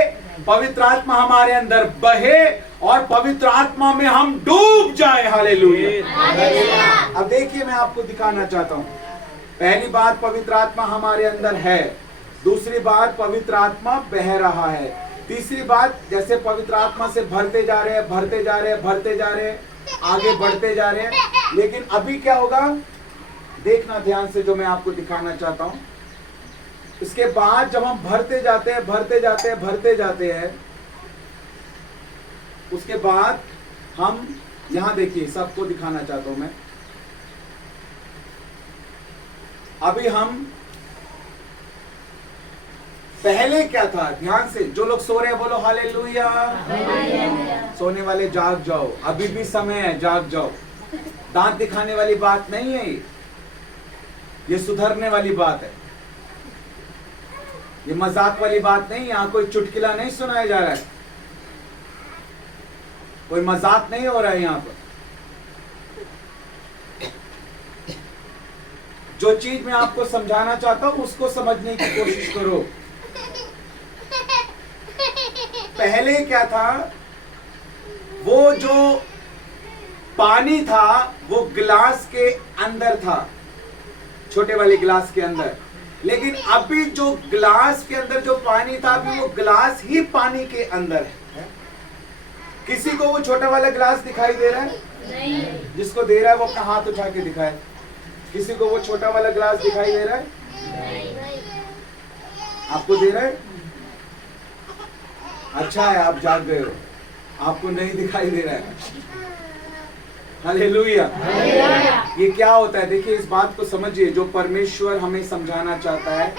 पवित्र आत्मा हमारे अंदर बहे और पवित्र आत्मा में हम डूब जाए। हालेलुया। अब देखिए, मैं आपको दिखाना चाहता हूं। पहली बात, पवित्र आत्मा हमारे अंदर है। दूसरी बात, पवित्र आत्मा बह रहा है। तीसरी बात, जैसे पवित्र आत्मा से भरते जा रहे हैं, भरते जा रहे हैं, भरते जा रहे हैं, आगे बढ़ते जा रहे हैं। लेकिन अभी क्या होगा, देखना ध्यान से जो मैं आपको दिखाना चाहता हूं। इसके बाद जब हम भरते जाते हैं, भरते जाते हैं, भरते जाते हैं, उसके बाद हम यहां देखिए, सबको दिखाना चाहता हूं मैं। अभी हम, पहले क्या था, ध्यान से, जो लोग सो रहे हैं बोलो हालेलुया। सोने वाले जाग जाओ, अभी भी समय है, जाग जाओ। दांत दिखाने वाली बात नहीं है ये सुधरने वाली बात है, ये मजाक वाली बात नहीं। यहां कोई चुटकिला नहीं सुनाया जा रहा है, कोई मजाक नहीं हो रहा है यहां पर। जो चीज मैं आपको समझाना चाहता हूं उसको समझने की कोशिश करो। पहले क्या था, वो जो पानी था वो गिलास के अंदर था, छोटे वाले गिलास के अंदर। लेकिन अभी जो गिलास के अंदर जो पानी था, अभी वो गिलास ही पानी के अंदर है। किसी को वो छोटा वाला ग्लास दिखाई दे रहा है? नहीं। जिसको दे रहा है वो अपना हाथ उठा के दिखाए। किसी को वो छोटा वाला ग्लास दिखाई दे रहा है? नहीं। आपको दे रहा है? अच्छा है, आप जाग गए हो, आपको नहीं दिखाई दे रहा है। हालेलुया। ये क्या होता है? देखिए, इस बात को समझिए, जो परमेश्वर हमें समझाना चाहता है,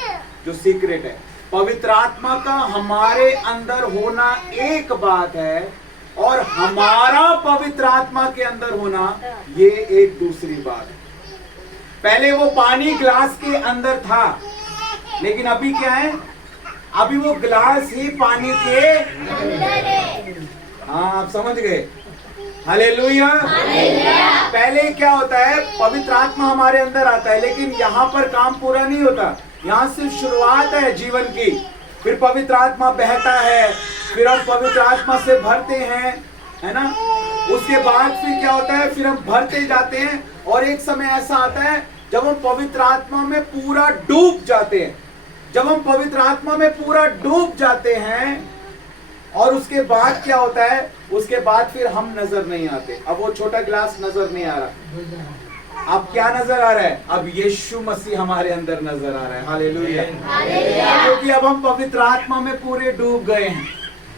जो सीक्रेट है, पवित्र आत्मा का हमारे अंदर होना एक बात है और हमारा पवित्र आत्मा के अंदर होना ये एक दूसरी बात है। पहले वो पानी ग्लास के अंदर था, लेकिन अभी क्या है? अभी वो ग्लास ही पानी के अंदर है। हाँ, आप समझ गए। हालेलुया। पहले क्या होता है? पवित्र आत्मा हमारे अंदर आता है, लेकिन यहाँ पर काम पूरा नहीं होता। यहाँ सिर्फ शुरुआत है जीवन की, फिर पवित्र आत्मा बहता है, फिर हम पवित्र आत्मा से भरते हैं, है ना? उसके बाद फिर क्या होता है? फिर हम भरते जाते हैं और एक समय ऐसा आता है जब हम पवित्र आत्मा में पूरा डूब जाते हैं। जब हम पवित्र आत्मा में पूरा डूब जाते हैं और उसके बाद क्या होता है? उसके बाद फिर हम नजर नहीं आते। अब वो छोटा ग्लास नजर नहीं आ रहा। अब क्या नजर आ रहा है? अब यीशु मसीह हमारे अंदर नजर आ रहा है। हालेलुया। क्योंकि अब हम पवित्र आत्मा में पूरे डूब गए हैं।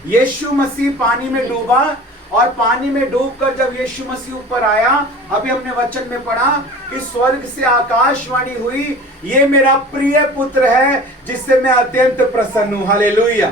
यीशु मसीह पानी में डूबा और पानी में डूबकर जब यीशु मसीह ऊपर आया, अभी हमने वचन में पढ़ा कि स्वर्ग से आकाशवाणी हुई, ये मेरा प्रिय पुत्र है जिससे मैं अत्यंत प्रसन्न हूं। हालेलुया।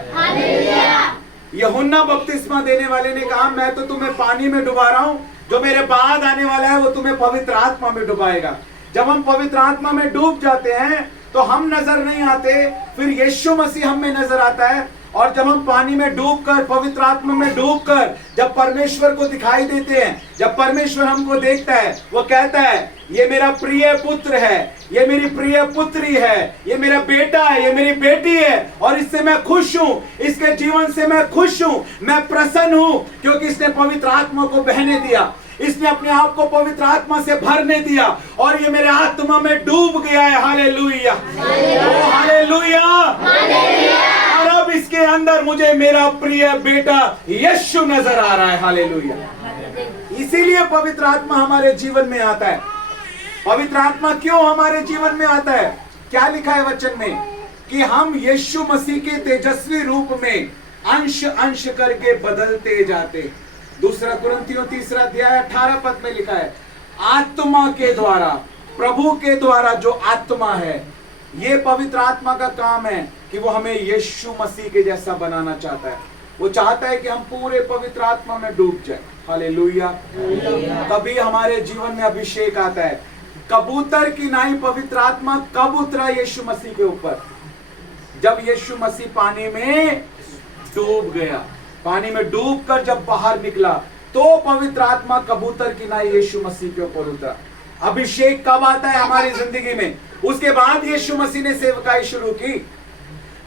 यूहन्ना बपतिस्मा देने वाले ने कहा, मैं तो तुम्हें पानी में डुबा रहा हूं, जो मेरे बाद आने वाला है वो तुम्हें पवित्र आत्मा में डुबाएगा। जब हम पवित्र आत्मा में डूब जाते हैं तो हम नजर नहीं आते, फिर यीशु मसीह हम में नजर आता है। और जब हम पानी में डूबकर, पवित्र आत्मा में डूबकर जब परमेश्वर को दिखाई देते हैं, जब परमेश्वर हमको देखता है, वो कहता है, ये मेरा प्रिय पुत्र है, ये मेरी प्रिय पुत्री है, ये मेरा बेटा है, ये मेरी बेटी है और इससे मैं खुश हूं, इसके जीवन से मैं खुश हूं, मैं प्रसन्न हूं, क्योंकि इसने पवित्र आत्मा को बहने दिया, इसने अपने आप को पवित्र आत्मा से भरने दिया और ये मेरे आत्मा में डूब गया है। हालेलुया। Oh hallelujah. और अब इसके अंदर मुझे मेरा प्रिय बेटा यीशु नजर आ रहा है। हालेलुया। इसीलिए पवित्र आत्मा हमारे जीवन में आता है। पवित्र आत्मा क्यों हमारे जीवन में आता है? क्या लिखा है वचन में? कि हम यीशु मसीह के तेजस्वी रूप में अंश अंश करके बदलते जाते। दूसरा कुरिन्थियों 3 अध्याय 18 पद में लिखा है, आत्मा के द्वारा, प्रभु के द्वारा जो आत्मा है, ये पवित्र आत्मा का काम है कि वो हमें यीशु मसीह के जैसा बनाना चाहता है। वो चाहता है कि हम पूरे पवित्र आत्मा में डूब जाए। हालेलुया। तभी हमारे जीवन में अभिषेक आता है। कबूतर की नाई पवित्र आत्मा कब उतरा यीशु मसीह के ऊपर? जब यीशु मसीह पानी में डूब गया। पानी में डूबकर जब बाहर निकला तो पवित्र आत्मा कबूतर की नाई यीशु मसीह के ऊपर उतरा। अभिषेक कब आता है हमारी जिंदगी में? उसके बाद यीशु मसीह ने सेवकाई शुरू की।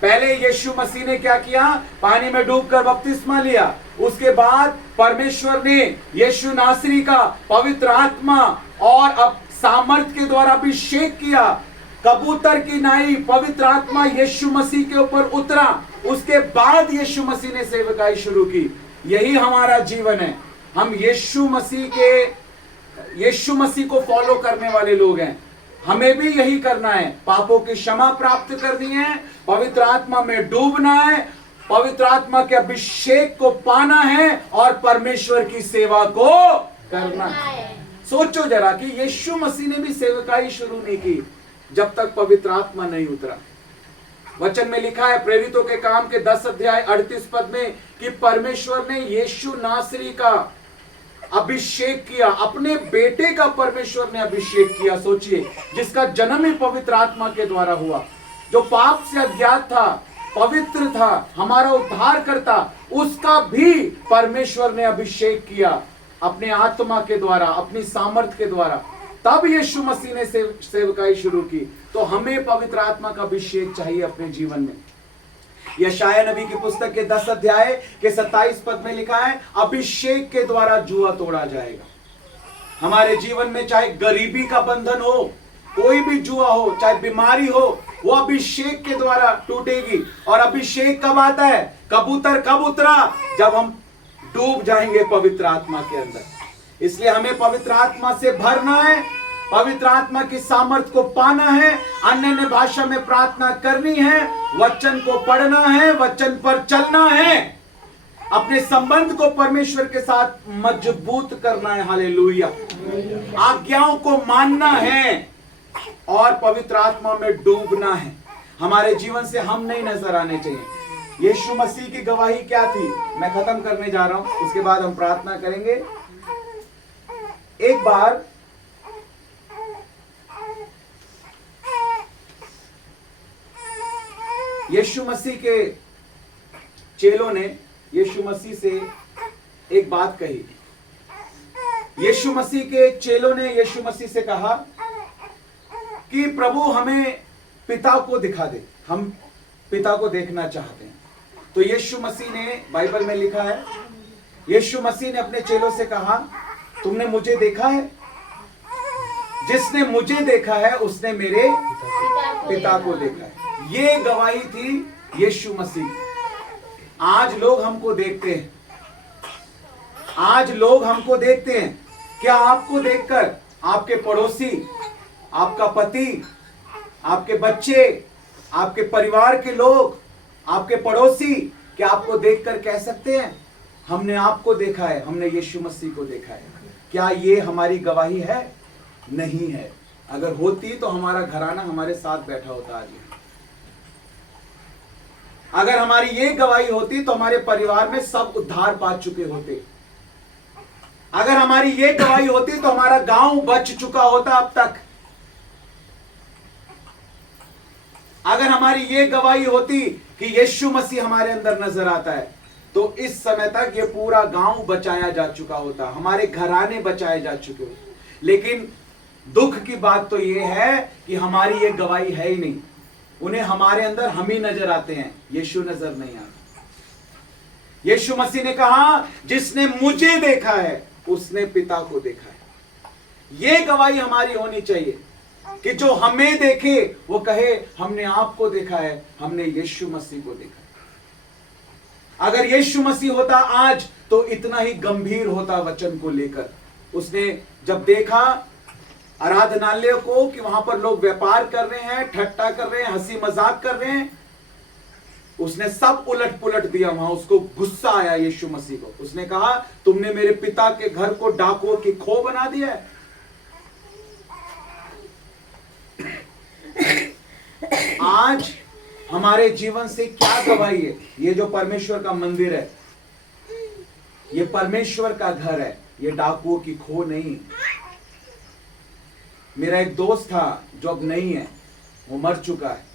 पहले यीशु मसीह ने क्या किया? पानी में डूबकर बपतिस्मा लिया। उसके बाद परमेश्वर ने यीशु नासरी का पवित्र आत्मा और अब सामर्थ के द्वारा अभिषेक किया। कबूतर की नाई पवित्र आत्मा यीशु मसीह के ऊपर उतरा। उसके बाद यीशु मसीह ने सेवकाई शुरू की। यही हमारा जीवन है। हम यीशु मसीह को फॉलो करने वाले लोग हैं। हमें भी यही करना है। पापों की क्षमा प्राप्त करनी है, पवित्र आत्मा में डूबना है, पवित्र आत्मा के अभिषेक को पाना है और परमेश्वर की सेवा को करना है। सोचो जरा कि यीशु मसीह ने भी सेवकाई शुरू नहीं की जब तक पवित्र आत्मा नहीं उतरा। वचन में लिखा है प्रेरितों के काम के 10 अध्याय 38 पद में कि परमेश्वर ने यीशु नासरी का अभिषेक किया। अपने बेटे का परमेश्वर ने अभिषेक किया। सोचिए, जिसका जन्म ही पवित्र आत्मा के द्वारा हुआ, जो पाप से अज्ञात था, पवित्र था, हमारा उद्धार करता, उसका भी परमेश्वर ने अभिषेक किया अपने आत्मा के द्वारा, अपनी सामर्थ के द्वारा। तब यीशु मसीह ने सेवकाई शुरू की। तो हमें पवित्र आत्मा का अभिषेक चाहिए अपने जीवन में। यशाया नबी की पुस्तक के 10 अध्याय के 27 पद में लिखा है, अभिषेक के द्वारा जुआ तोड़ा जाएगा। हमारे जीवन में चाहे गरीबी का बंधन हो, कोई भी जुआ हो, चाहे बीमारी हो, वो अभिषेक के द्वारा टूटेगी। और अभिषेक कब आता है? कबूतर कब उतरा? जब हम डूब जाएंगे पवित्र आत्मा के अंदर। इसलिए हमें पवित्र आत्मा से भरना है, पवित्र आत्मा की सामर्थ को पाना है, अन्य भाषा में प्रार्थना करनी है, वचन को पढ़ना है, वचन पर चलना है, अपने संबंध को परमेश्वर के साथ मजबूत करना है। हालेलुया। आज्ञाओं को मानना है और पवित्र आत्मा में डूबना है। हमारे जीवन से हम नहीं नजर आने चाहिए। यीशु मसीह की गवाही क्या थी? मैं खत्म करने जा रहा हूं, उसके बाद हम प्रार्थना करेंगे। एक बार यीशु मसीह के चेलों ने यीशु मसीह से एक बात कही। यीशु मसीह के चेलों ने यीशु मसीह से कहा कि प्रभु हमें पिता को दिखा दे, हम पिता को देखना चाहते हैं। तो यीशु मसीह ने, बाइबल में लिखा है, यीशु मसीह ने अपने चेलों से कहा, तुमने मुझे देखा है? जिसने मुझे देखा है उसने मेरे पिता को देखा है। ये गवाही थी यीशु मसीह। आज लोग हमको देखते हैं, आज लोग हमको देखते हैं। क्या आपको देखकर आपके पड़ोसी, आपका पति, आपके बच्चे, आपके परिवार के लोग, आपके पड़ोसी, क्या आपको देखकर कह सकते हैं हमने आपको देखा है, हमने यीशु मसीह को देखा है? क्या ये हमारी गवाही है? नहीं है। अगर होती तो हमारा घराना हमारे साथ बैठा होता आज। अगर हमारी ये गवाही होती तो हमारे परिवार में सब उद्धार पा चुके होते। अगर हमारी ये गवाही होती तो हमारा गांव बच चुका होता अब तक। अगर हमारी ये गवाही होती कि यीशु मसीह हमारे अंदर नजर आता है तो इस समय तक ये पूरा गांव बचाया जा चुका होता, हमारे घराने बचाए जा चुके होते। लेकिन दुख की बात तो ये है कि हमारी ये गवाही है ही नहीं। उन्हें हमारे अंदर हम ही नजर आते हैं, यीशु नजर नहीं आता। यीशु मसीह ने कहा, जिसने मुझे देखा है उसने पिता को देखा है। ये गवाही हमारी होनी चाहिए कि जो हमें देखे वो कहे हमने आपको देखा है, हमने यीशु मसीह को देखा है। अगर यीशु मसीह होता आज तो इतना ही गंभीर होता वचन को लेकर। उसने जब देखा आराधनालय को कि वहां पर लोग व्यापार कर रहे हैं, ठट्टा कर रहे हैं, हंसी मजाक कर रहे हैं, उसने सब उलट पुलट दिया। वहां उसको गुस्सा आया यीशु मसीह को। उसने कहा, तुमने मेरे पिता के घर को डाकुओं की खो बना दिया है। आज हमारे जीवन से क्या गवाही है? ये जो परमेश्वर का मंदिर है, ये परमेश्वर का घर है, ये डाकुओं की खो नहीं। मेरा एक दोस्त था जो अब नहीं है, वो मर चुका है।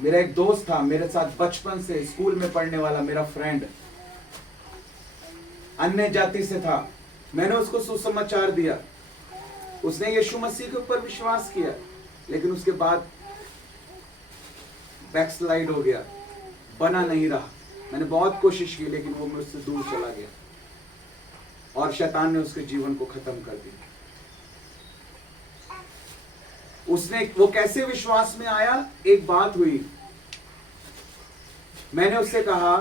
मेरा एक दोस्त था, मेरे साथ बचपन से स्कूल में पढ़ने वाला मेरा फ्रेंड, अन्य जाति से था। मैंने उसको सुसमाचार दिया, उसने यीशु मसीह के ऊपर विश्वास किया, लेकिन उसके बाद बैकस्लाइड हो गया, बना नहीं रहा। मैंने बहुत कोशिश की लेकिन वो मुझसे दूर चला गया और शैतान ने उसके जीवन को खत्म कर दिया। उसने वो कैसे विश्वास में आया? एक बात हुई, मैंने उससे कहा,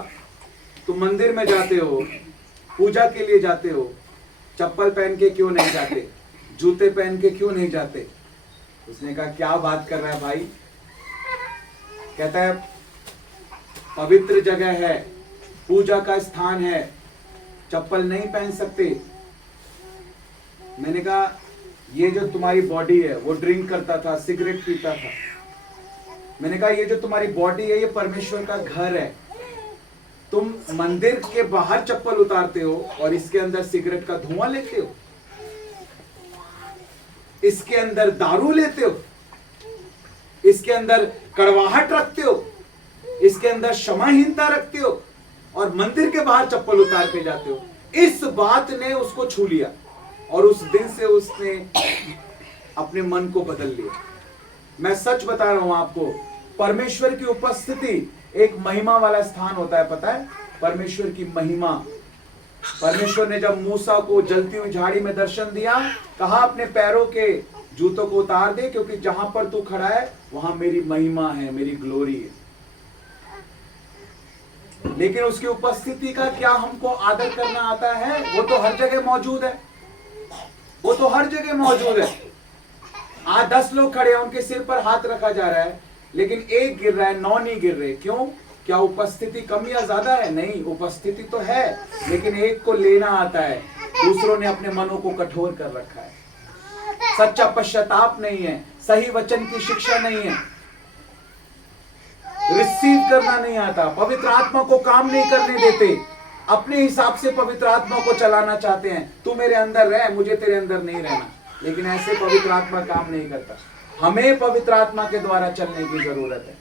तुम मंदिर में जाते हो, पूजा के लिए जाते हो, चप्पल पहन के क्यों नहीं जाते, जूते पहन के क्यों नहीं जाते? उसने कहा, क्या बात कर रहा है भाई? कहता है, पवित्र जगह है, पूजा का स्थान है, चप्पल नहीं पहन सकते। मैंने कहा, ये जो तुम्हारी बॉडी है, वो ड्रिंक करता था, सिगरेट पीता था। मैंने कहा, ये जो तुम्हारी बॉडी है, ये परमेश्वर का घर है। तुम मंदिर के बाहर चप्पल उतारते हो और इसके अंदर सिगरेट का धुआं लेते हो, इसके अंदर दारू लेते हो, इसके अंदर कड़वाहट रखते हो, इसके अंदर क्षमाहीनता रखते हो और मंदिर के बाहर चप्पल उतार के जाते हो। इस बात ने उसको छू लिया और उस दिन से उसने अपने मन को बदल लिया। मैं सच बता रहा हूं आपको, परमेश्वर की उपस्थिति एक महिमा वाला स्थान होता है, पता है? परमेश्वर की महिमा। परमेश्वर ने जब मूसा को जलती हुई झाड़ी में दर्शन दिया, कहा अपने पैरों के जूतों को उतार दे, क्योंकि जहां पर तू खड़ा है वहां मेरी महिमा है, मेरी ग्लोरी है। लेकिन उसकी उपस्थिति का क्या हमको आदर करना आता है? वो तो हर जगह मौजूद है, वो तो हर जगह मौजूद है। आज 10 लोग खड़े हैं, उनके सिर पर हाथ रखा जा रहा है, लेकिन एक गिर रहा है, 9 नहीं गिर रहे। क्यों? क्या उपस्थिति कम या ज्यादा है? नहीं, उपस्थिति तो है, लेकिन एक को लेना आता है, दूसरों ने अपने मनों को कठोर कर रखा है। सच्चा पश्चाताप नहीं है, सही वचन की शिक्षा नहीं है, रिसीव करना नहीं आता, पवित्र आत्मा को काम नहीं करने देते, अपने हिसाब से पवित्र आत्मा को चलाना चाहते हैं। तू मेरे अंदर रह, मुझे तेरे अंदर नहीं रहना। लेकिन ऐसे पवित्र आत्मा काम नहीं करता। हमें पवित्र आत्मा के द्वारा चलने की जरूरत है,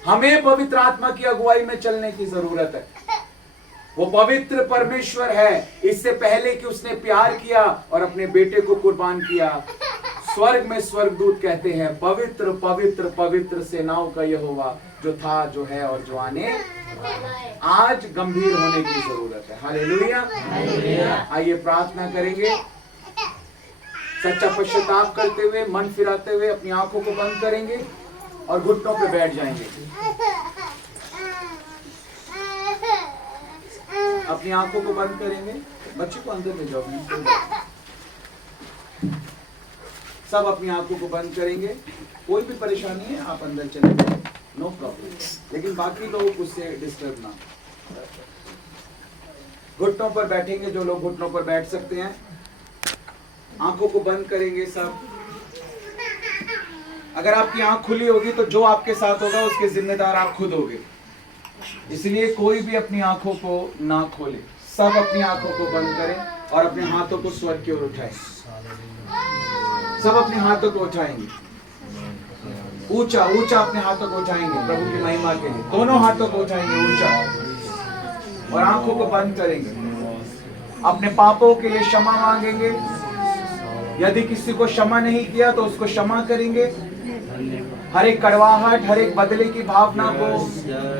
हमें पवित्र आत्मा की अगुवाई में चलने की जरूरत है। वो पवित्र परमेश्वर है। इससे पहले कि उसने प्यार किया और अपने बेटे को कुर्बान किया, स्वर्ग में स्वर्गदूत कहते हैं, पवित्र पवित्र पवित्र सेनाओं का यहोवा, जो था, जो है और जो आने। आज गंभीर होने की जरूरत है। हालेलुया। आइए प्रार्थना करेंगे, सच्चा पश्चाताप करते हुए, मन फिराते हुए अपनी आंखों को बंद करेंगे और घुटनों पे बैठ जाएंगे। अपनी आंखों को बंद करेंगे। बच्चे को अंदर ले जाओ, सब अपनी आंखों को बंद करेंगे। कोई भी परेशानी है आप अंदर चले जाओ, नो प्रॉब्लम, लेकिन बाकी लोग उससे डिस्टर्ब ना। घुटनों पर बैठेंगे, जो लोग घुटनों पर बैठ सकते हैं, आंखों को बंद करेंगे सब। अगर आपकी आंख खुली होगी तो जो आपके साथ होगा उसके जिम्मेदार आप खुद होगे, इसलिए कोई भी अपनी आंखों को ना खोले। सब अपनी आंखों को बंद करें और अपने हाथों को स्वर्ग की ओर उठाएं। सब अपने हाथों को उठाएंगे, ऊंचा ऊंचा अपने हाथों को उठाएंगे प्रभु की महिमा के लिए। दोनों हाथों को उठाएंगे ऊंचा और आंखों को बंद करेंगे। अपने पापों के लिए क्षमा मांगेंगे। यदि किसी को क्षमा नहीं किया तो उसको क्षमा करेंगे। हर एक कड़वाहट, हर एक बदले की भावना को,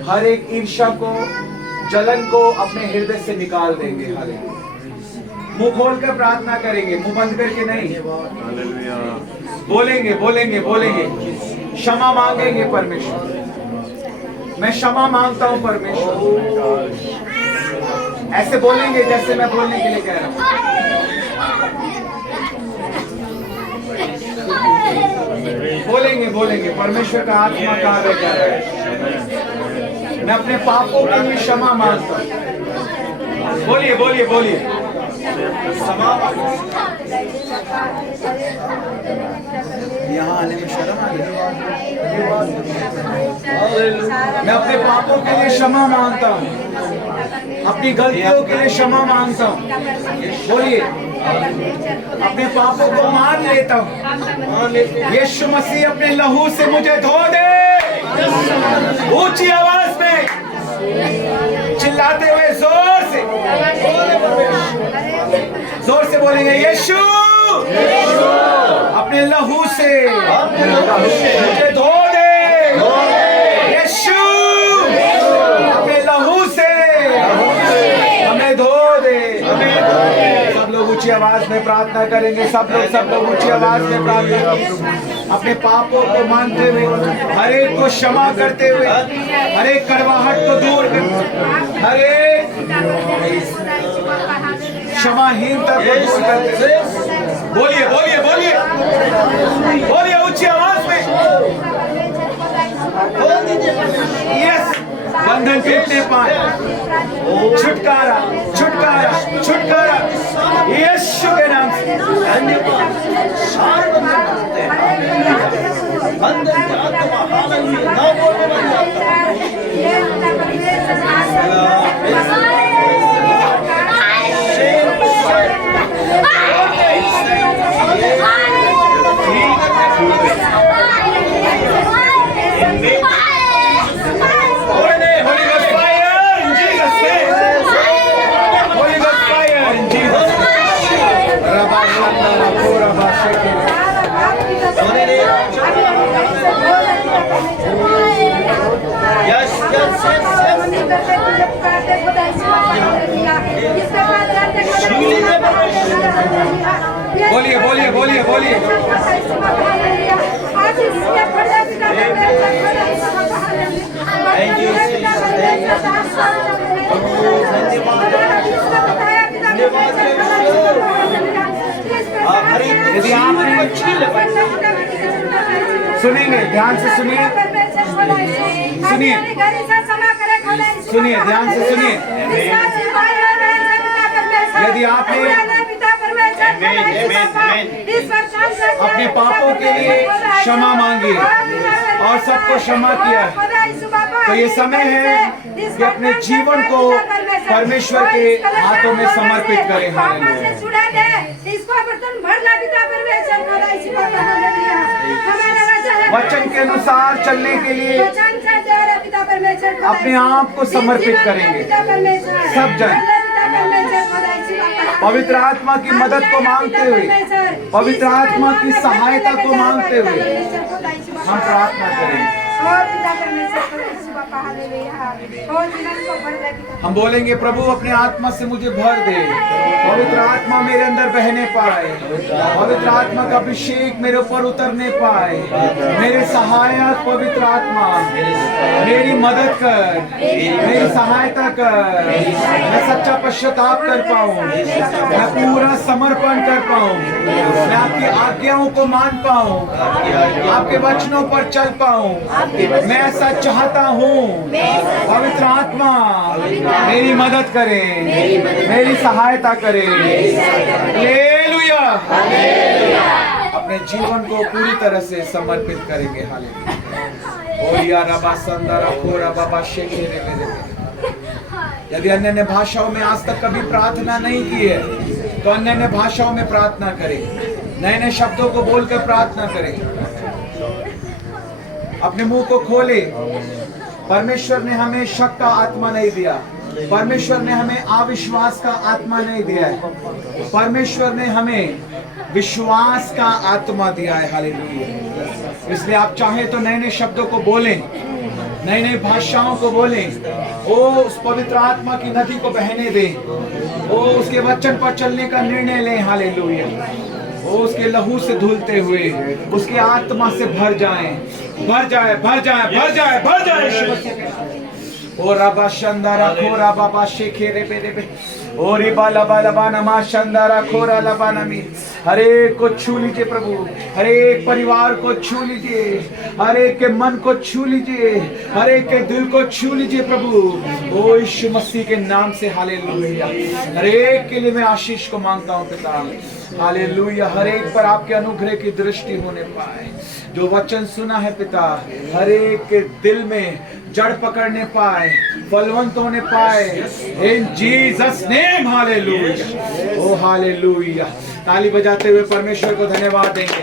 हर एक ईर्ष्या को, जलन को अपने हृदय से निकाल देंगे। हालेलुया। मुंह खोलकर प्रार्थना करेंगे, मुंह बंद करके नहीं। बोलेंगे बोलेंगे बोलेंगे, क्षमा मांगेंगे। परमेश्वर, मैं क्षमा मांगता हूं परमेश्वर। ऐसे बोलेंगे जैसे मैं बोलने के लिए कह रहा हूं। बोलेंगे बोलेंगे, परमेश्वर का आत्मा कार्य कर रहा है। मैं अपने पापों के लिए क्षमा मांगता हूं। बोलिए बोलिए बोलिए। यहाँ आने में शर्म आ रही है। मैं अपने पापों के लिए क्षमा मांगता हूँ, अपनी गलतियों के लिए क्षमा मांगता हूँ। बोलिए, अपने पापों को मान लेता हूँ। यीशु मसीह अपने लहू से मुझे धो दे। ऊंची आवाज में चिल्लाते हुए जोर से बोलेंगे, यीशु अपने लहू से मुझे धो दे। यीशु अपने लहू से हमें धो दे। सब लोग ऊंची आवाज में प्रार्थना करेंगे। सब लोग ऊंची आवाज में प्रार्थना, अपने पापों को मानते हुए, हर एक को क्षमा करते हुए, हर एक कड़वाहट को दूर करते, हर एक क्षमाहीनता को दूर करते हुए। बोलिए बोलिए बोलिए बोलिए ऊंची आवाज में। यस, बंधन टूटने पाए, छुटकारा छुटकारा छुटकारा यीशु के नाम से। बोलिए बोलिए बोलिए बोलिए। Thank you, Jesus. यदि आपने सुनेंगे, ध्यान से सुनिए, सुनिए, सुनिए, ध्यान से सुनिए। यदि आपने अपने पापों के लिए क्षमा मांगी और सबको क्षमा किया, तो ये समय है कि अपने जीवन को परमेश्वर के हाथों में समर्पित करें। वचन के अनुसार चलने के लिए अपने आप को समर्पित करेंगे। सब जन पवित्र आत्मा की मदद को मांगते हुए, पवित्र आत्मा की सहायता को मांगते हुए हम प्रार्थना करेंगे। हम बोलेंगे, प्रभु अपने आत्मा से मुझे भर दे, पवित्र आत्मा मेरे अंदर बहने पाए, पवित्र आत्मा का अभिषेक मेरे ऊपर उतरने पाए। मेरे सहायक पवित्र आत्मा मेरी मदद कर, मेरी सहायता कर, मैं सच्चा पश्चाताप कर पाऊं, मैं पूरा समर्पण कर पाऊं, मैं आपकी आज्ञाओं को मान पाऊं, आपके वचनों पर चल पाऊं। मैं ऐसा चाहता हूँ। पवित्र आत्मा मेरी मदद करे, मेरी सहायता करे। हालेलुया। अपने जीवन को पूरी तरह से समर्पित करेंगे। हालेलुया। रबा संदरा खोरा बाबा शेखेरे मेरे। यदि अन्य भाषाओं में आज तक कभी प्रार्थना नहीं की है, तो अन्य भाषाओं में प्रार्थना करें, नए नए शब्दों को बोलकर प्रार्थना करें, अपने मुंह को खोले। परमेश्वर ने हमें शक का आत्मा नहीं दिया, परमेश्वर ने हमें अविश्वास का आत्मा नहीं दिया है, परमेश्वर ने हमें विश्वास का आत्मा दिया है। हालेलुया। इसलिए आप चाहे तो नए नए शब्दों को बोलें, नई नई भाषाओं को बोलें। ओ उस पवित्र आत्मा की नदी को बहने दें, ओ उसके वचन पर चलने का निर्णय लें। हालेलुया। ओ उसके लहू से धुलते हुए उसके आत्मा से भर जाएं, भर जाए, भर जाए, भर जाए, भर जाए। ओ रबा शंदारा खोरा बाबा शेखेरे बेरे ओ रिबा लबा लबा नमा शंदारा खोरा लबा नमी। हर एक को छू लीजिए प्रभु, हर एक परिवार को छू लीजिए, हर एक के मन को छू लीजिए, हर एक के दिल को छू लीजिए प्रभु। ओ यीशु मसीह के नाम से। हालेलुया। हर एक के लिए मैं आशीष को मांगता हूँ पिता। हालेलुया। हर एक पर आपके अनुग्रह की दृष्टि होने पाए। जो वचन सुना है पिता, हर एक के दिल में जड़ पकड़ने पाए, फलवंत होने पाए। In Jesus name. Hallelujah. Oh hallelujah. ताली बजाते हुए परमेश्वर को धन्यवाद देंगे।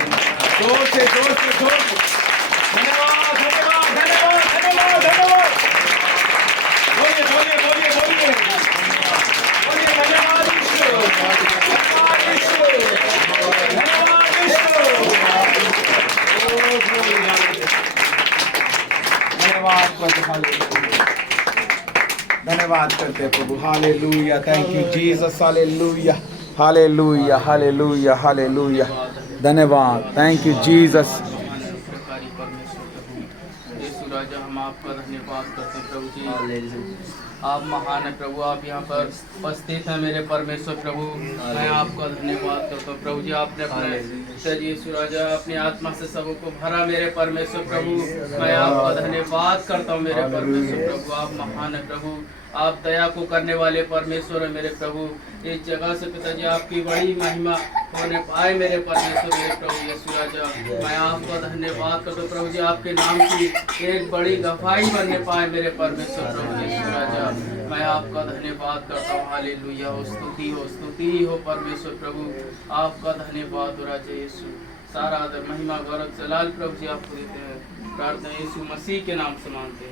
जोर से, जोर से, जोर से। धन्यवाद, धन्यवाद, धन्यवाद, धन्यवाद, धन्यवाद। बोलिए, बोलिए, बोलिए, बोलिए, बोलिए। धन्यवाद यीशु, धन्यवाद यीशु, धन्यवाद यीशु। धन्यवाद प्रभु। धन्यवाद करते हैं प्रभु। Hallelujah. Thank you Jesus. Hallelujah, hallelujah, hallelujah, hallelujah. धन्यवाद। Thank you Jesus. यीशु राजा, हम आपका धन्यवाद करते हैं प्रभु जी। आप महान है प्रभु, आप यहाँ पर उपस्थित हैं मेरे परमेश्वर प्रभु। मैं आपका धन्यवाद करता हूँ प्रभु जी। आपने अपने यीशु राजा अपनी आत्मा से सबको भरा मेरे परमेश्वर प्रभु। मैं आपका धन्यवाद करता हूँ मेरे परमेश्वर प्रभु। आप महान है प्रभु, आप दया को करने वाले परमेश्वर है मेरे प्रभु। इस जगह से पिताजी आपकी बड़ी महिमा होने पाए मेरे परमेश्वर मेरे प्रभु यीशु राजा। मैं आपका धन्यवाद करता हूँ प्रभु जी। आपके नाम की एक बड़ी गवाही बनने पाए मेरे परमेश्वर प्रभु यीशु राजा। मैं आपका धन्यवाद करता हूँ। हालेलुया। स्तुति हो परमेश्वर प्रभु। आपका धन्यवाद हो राजा यीशु। सारा आदर महिमा गौरव जलाल प्रभु जी आपको देते हैं। प्रार्थना यीशु मसीह के नाम से मांगते हैं।